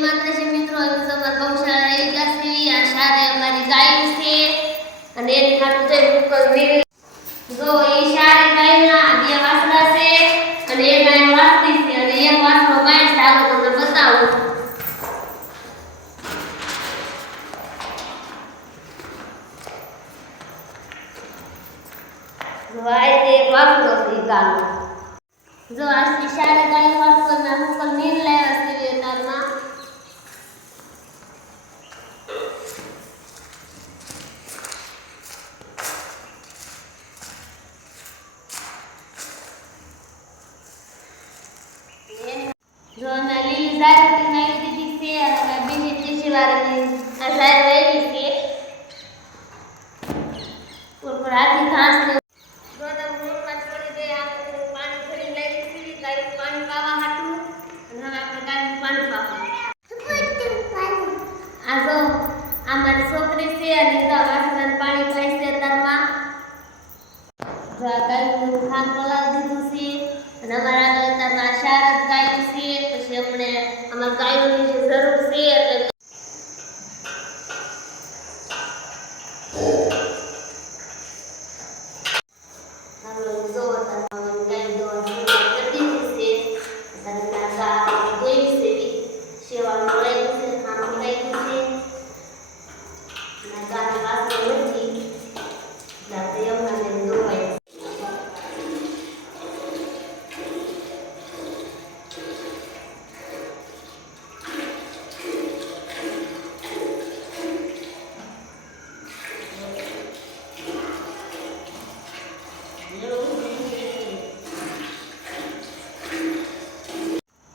માતાજી મિત્રો, અમે તમારા ગૌશાળા આવી ગયા છીએ. આ શારે અમારી ગાય છે અને એની ખાટું થઈ ઉપર વીરી જો એ શારે ગાયના બે વાસડા છે અને એક ગાય વાસડી છે અને એક વાસડો ગાય છે. આ તમને બતાવું. જો આ તે એક વાસડો છે ગાયનો. જો આ શારે ગાય વાસડો ના ઉપર નીર લાયા છે વેતારમાં. जो ना लीली जायपत्री नाई दीदी से અને બીજી ત્રીજી વારની આ જાયર વેવી છે ઉપર આથી ઘાસ ને રોડા મૂળમાં છોડી દે. આપણે પાણી ભરી લઈ લીધી ગાય પાણી પાવા હાટું અને હવે આપણે ગાયનું પાણી પાવું. આ જો આ મારી છોકરી છે અને તો વાસણ પાણી પાઈ છે તારમાં. જો આ ગાયનું ખાન પલાવી દીધું છે અને અમારા ગાયમાં શારદ ગાય છે. પછી અમને અમાર ગાયોની જે જરૂર છે એટલે આપણે જો અમારી ગાય દોવા કરી દીધી છે. અને આ દોઈ છે સેવાનું લાગ્યું છે, ખાવાનું લાગ્યું છે અને ગાયની વાસણ નથી એટલે આપણે દોવાય.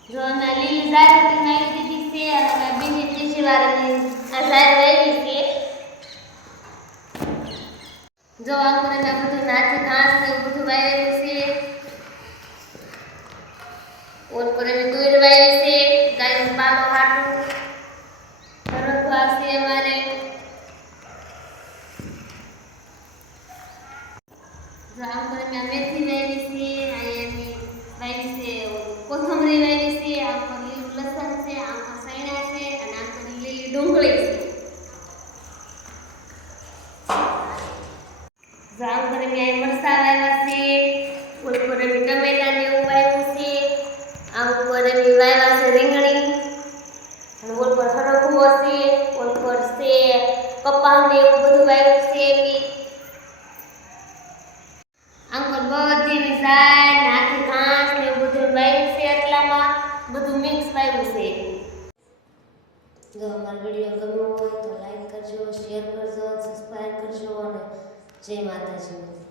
जो ना लीली जायपत्री नाई दीदी से અને બીજી ત્રીજી વારની આ જાયર વેવી છે. જો આ કરે ના બધું નાથી ઘાસ ને બધું વાવેલું છે. ઓર કરે મે દૂર વાવી છે ગાયનું પાલો હાટું રખવા છે અમારે. જો આમ કરે મે મેથી વાવી છે, આયાની વાવી છે કોથમરી વાવી છે, આમ પર લીલું લસણ છે, આમ પર સૈણા છે અને આમ પર લીલી ડુંગળી છે. જો આમ કરે મે મરસા વાવ્યા છે, ઓલ પર મે ટમેટા ને એવું વાવ્યું છે, આમ પર મે વાવ્યા છે રીંગણી અને ઓલ પર હરખવો છે, ઓલ પર છે કપા ને એવું બધું વાવ્યું છે. આમ પર બધી વિઝાય નાથી ઘાસ ને બધું વાવ્યું છે. એટલામાં બધું મિક્સ વાવ્યું છે. જો અમારો વિડિયો ગમ્યો હોય તો લાઈક કરજો, શેર કરજો, સબસ્ક્રાઇબ કરજો અને જય માતાજી.